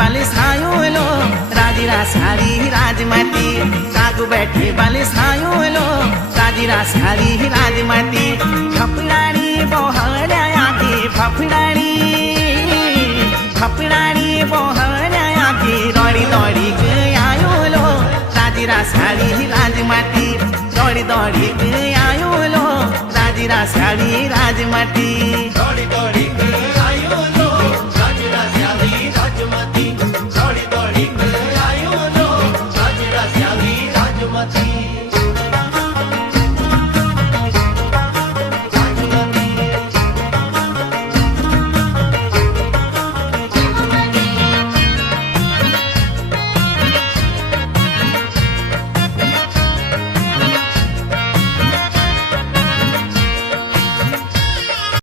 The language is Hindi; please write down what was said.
बाले सायो लो राजीरा सारी राजमाटी कागु बैठे बाले सायो लो राजीरा सारी राजमाटी फपड़ानी बोहराया के फपड़ानी बोहराया के दौड़ी दौड़ी आयो लो राजीरा सारी राजमाटी दौड़ी दौड़ी आयो लो राजीरा सारी राजमाटी।